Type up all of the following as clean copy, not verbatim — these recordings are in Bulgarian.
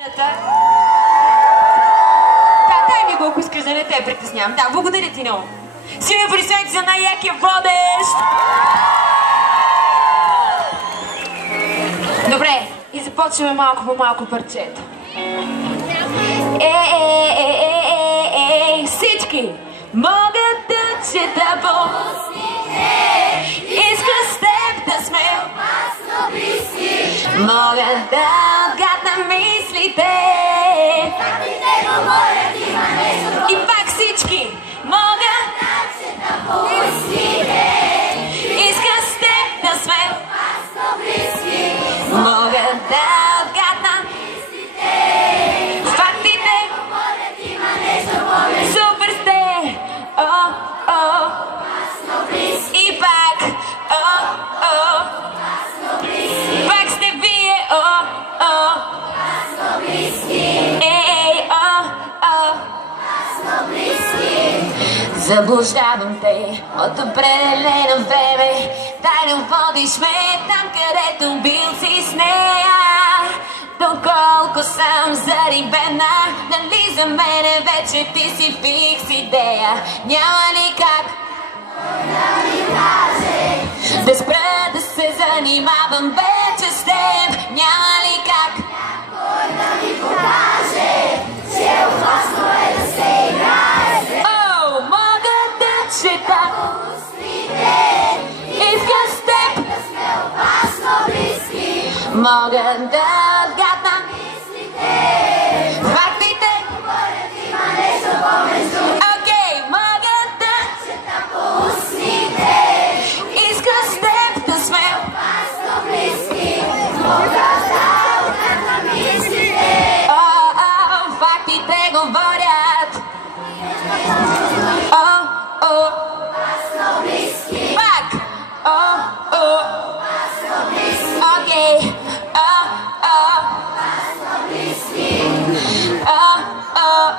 Да, дай ми го, ако искаш да не те притеснявам. Да, благодаря ти много. Си ме присъединете за най-якия водещ! Добре, и започваме малко по малко парчето. Всички могат да чета по иска с теб да сме опасно близки. Могат да отгадна мислите. И пак всички могат да чета по устите. Иска с теб да сме опасно близки. Могат да отгадна мислите. Фактите говорят, има нещо повече. Супер сте! Опасно близки. И пак опасно близки. Пак сте вие опасно близки. Опасно близки. Заблуждавам те от определено време. Тайно водиш ме там, където бил си с нея. Доколко съм зарибена, нали за мене вече ти си фикс идея. Няма ли как да ми каже да спра да се занимавам вече с теб. Няма ли как някой да ми покаже, че опасно е да се играе с теб. О, мога да чета устите. Иска с теб да сме опасно близки. Мога да отгадна мислите. Фактите говорят, има нещо помежду. Окей, мога да чета по устните. Иска с теб да сме опасно близки. Мога да отгадна мислите. Фактите говорят. Опасно близки. Пак. Опасно близки. Окей. Опасно близки.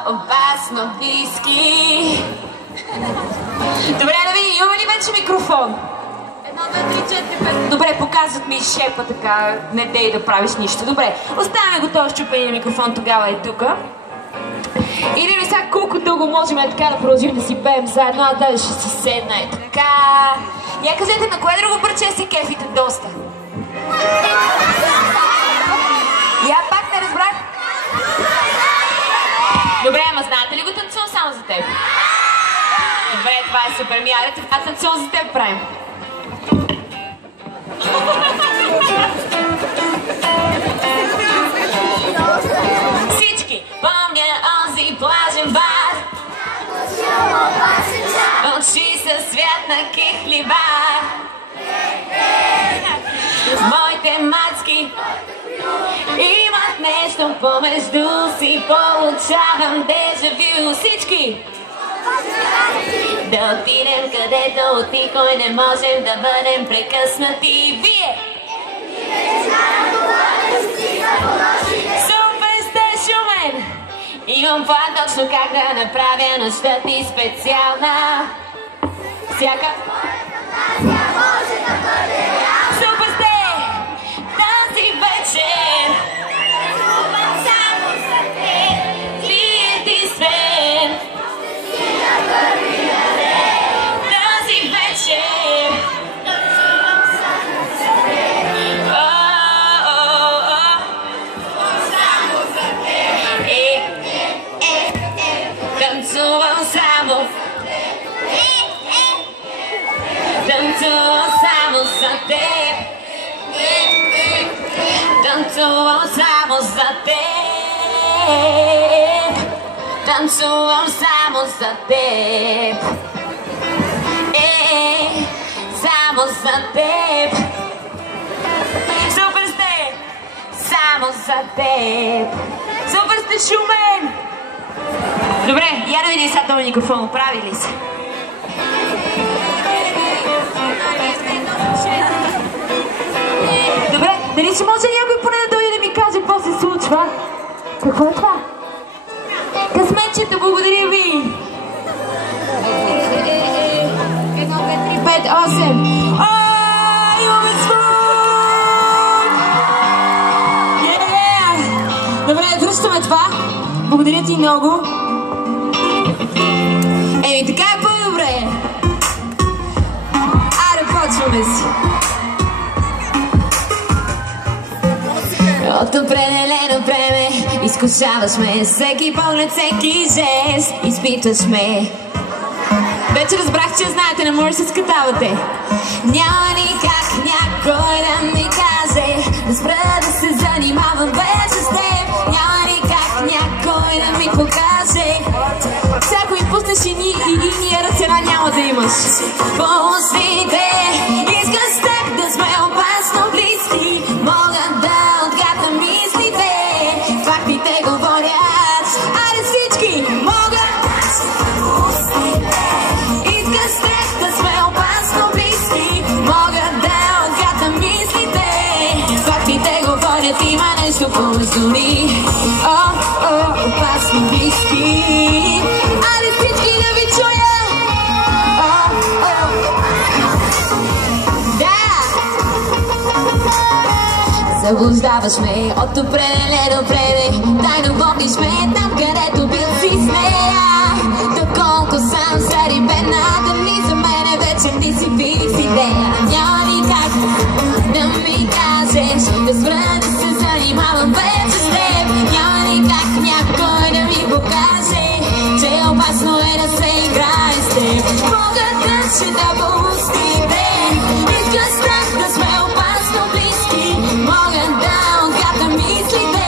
Опасно близки. Добре, да видим, има ли вече микрофон? 1, 2, 3, 4, 5. Добре, показват ми шепа така, не дей да правиш нищо. Добре, оставяме го този щупения микрофон тогава и тука. И видим сега колко дълго можем така да продължим да си пеем заедно. Аз даже ще си седна и така. Я кажете, на кое друго парче си кефите доста? Я пак не разбрах. Добре, ама знаете ли го танцувам само за теб? Добре, това е супер. Ми, айде, това танцувам за теб правим. Всички помня онзи плажен бар. Очи със свят на кихлива. Моите мацки имат нещо помежду си. Получавам дежавю. Всички да отидем където никой не можем да бъдем прекъснати. Вие супер сте, Шумен. Имам план точно как да направя нощта ти специална. Всяка фантазия може да бъде реална. Супер сте! Тази вечер само за теб. Ти единствен. Тази вечер само за теб. Само за теб. Танцувам само. Танцувам само за теб. Танцувам само за теб. Танцувам само за теб. Само за теб. Супер сте! Само за теб. Супер сте, Шумен! Добре, я да видим сега този микрофон. Оправи ли се? Добре, дали ще може някой поне да дойде да ми каже какво се случва? Какво е това? Късметчета, благодаря ви! 1, 2, 3, 5, 8. Имаме звук! Добре, връщаме това. Благодаря ти много. Еми, така е по-добре. Аре, почваме си. От определено време изкушаваш ме, всеки поглед, всеки жест изпитваш ме. Вече разбрах, че знаете, не може да се скатавате. Няма никак някой да ми каже да спра да се занимавам вече с теб. Няма никак някой да ми покаже. Всяко изпуснеш и ние ръцена няма да имаш. По устите искам с теб да сме опасно близки. Мога да отгадна мислите, фактите говорят. Айде всички, мога по устите. Искам с теб да сме опасно близки. Мога да отгадна мислите, фактите говорят. Има нещо помежду ни. Опасно близки. Айде всички да ви чуя. Заблуждаваш ме от определено време. Тайно водиш ме там, където бил си с нея. Доколко съм зарибената ми, за мене вече ти си бих идея. Няма никак да ми кажеш да спра да се занимавам вече с теб. Няма никак някой да ми покаже, че опасно е да се играе с теб. Мога да чета по устите. Иска страх да сме опасно близки. Мога да отгадна мислите,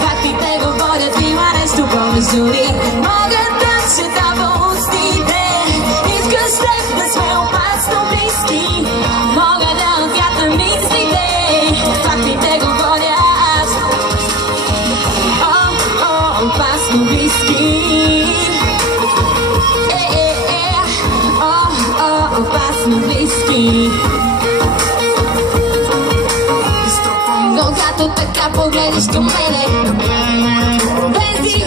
фактите говорят. Има нещо помежду ни. Мога да чета по устите. Иска страх да сме опасно близки. Мога да отгадна мислите, фактите говорят. Опасно близки. Опасно близки. Когато така погледаш към мене, Вензи!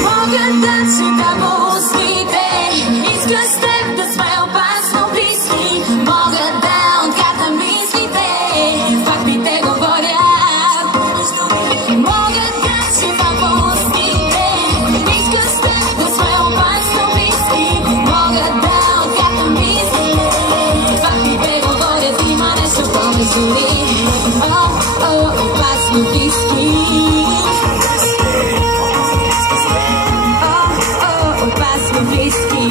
Мога да чета по устите. Иска с теб да сме опасно близки. Мога да отгадна мислите, фактите говорят. Мога да чета по устите. Иска с теб да сме опасно близки. Мога да отгадна мислите, фактите говорят. Има нещо помежду ни. Опасно близки. Опасно близки.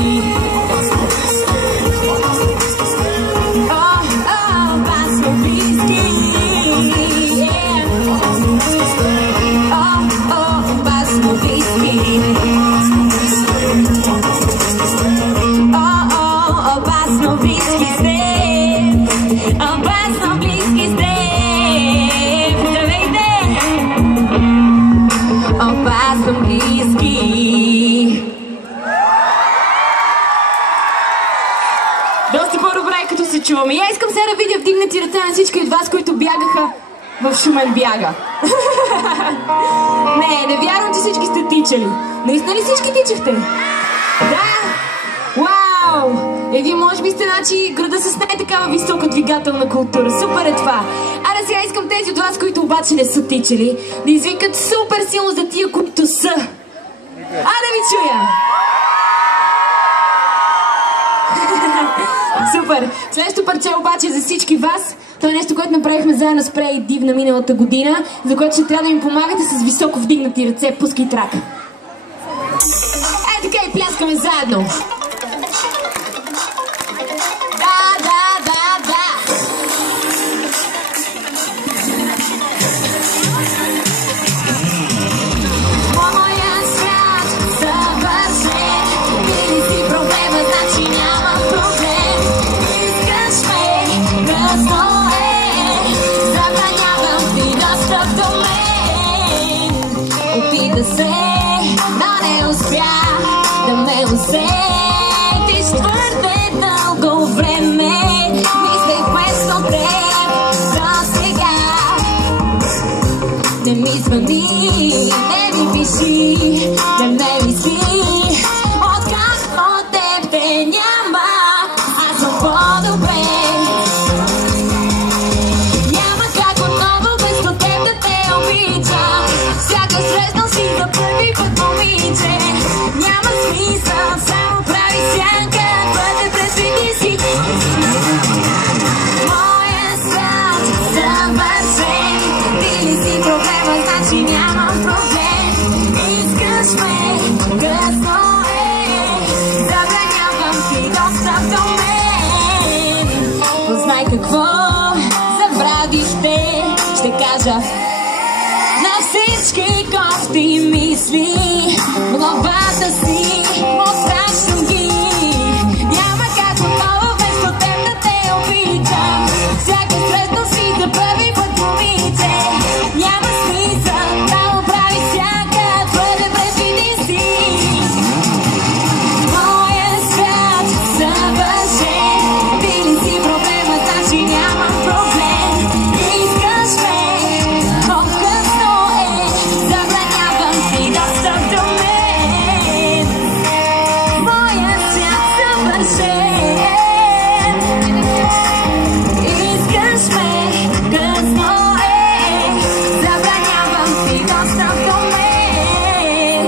Опасно близки. Опасно близки. Опасно близки сте. Опасно близки сте. Здравейте! Опасно близки. Доста по-добре, като се чувам. И аз искам сега да видя вдигнати ръце на всички от вас, които бягаха в Шумен бяга. Не вярвам, че всички сте тичали. Наистина ли всички тичахте? Да! Вау! Вие може би сте града с най-такава висока двигателна култура. Супер е това! Аре сега искам тези от вас, които обаче не са тичали, да извикат супер силно за тия, които са. Да ви чуя! Супер! Следващото парче обаче за всички вас. Това е нещо, което направихме заедно с Прей и Дивна миналата година, за което ще трябва да им помагате с високо вдигнати ръце. Пускай трак. Така и пляскаме заедно. Да. Моя свят съвършен. Види си проблема, значи няма проблем. Искаш ме, кръсно е. Забранявам ти достъп до мен. Опита се, но не успя да ме усетиш. не ми звъни, не ми пиши, не ме мисли. Откакто теб те няма, аз съм по-добре. Няма как отново вместо теб да те обичам. Всяка срещна си за първи път, момиче. Няма смисъл, само прави сянка, пътя предвиди си. Моя свят завършен, ти ли си проблема, значи нямам проблем. Искаш ме, късно е, забранявам ти достъп до мен. Познай какво забравихте, ще кажа на всички кофти мисли. В главата си оставям ги. Няма как отново вместо теб да те обичам. Всяка срещна си за първи път, момиче. Няма смисъл да оправи всяка твърде предвиди си. Моя свят съвършен, ти ли си проблема, значи нямам проблем. Искаш ме, но късно е, забранявам ти достъп до мен. Моя свят съвършен, искаш ме, късно е, забранявам ти достъп до мен.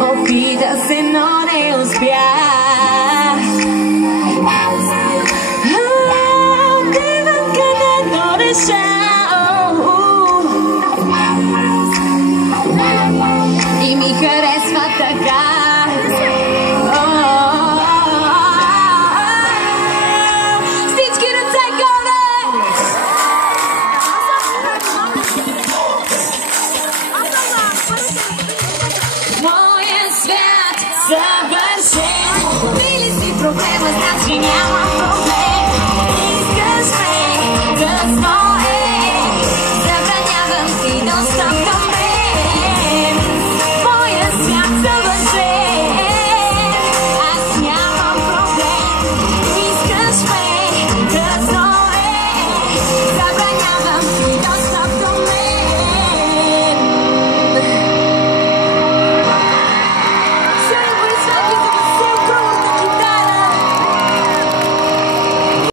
Опита се, но не успя. Отивам където решавам.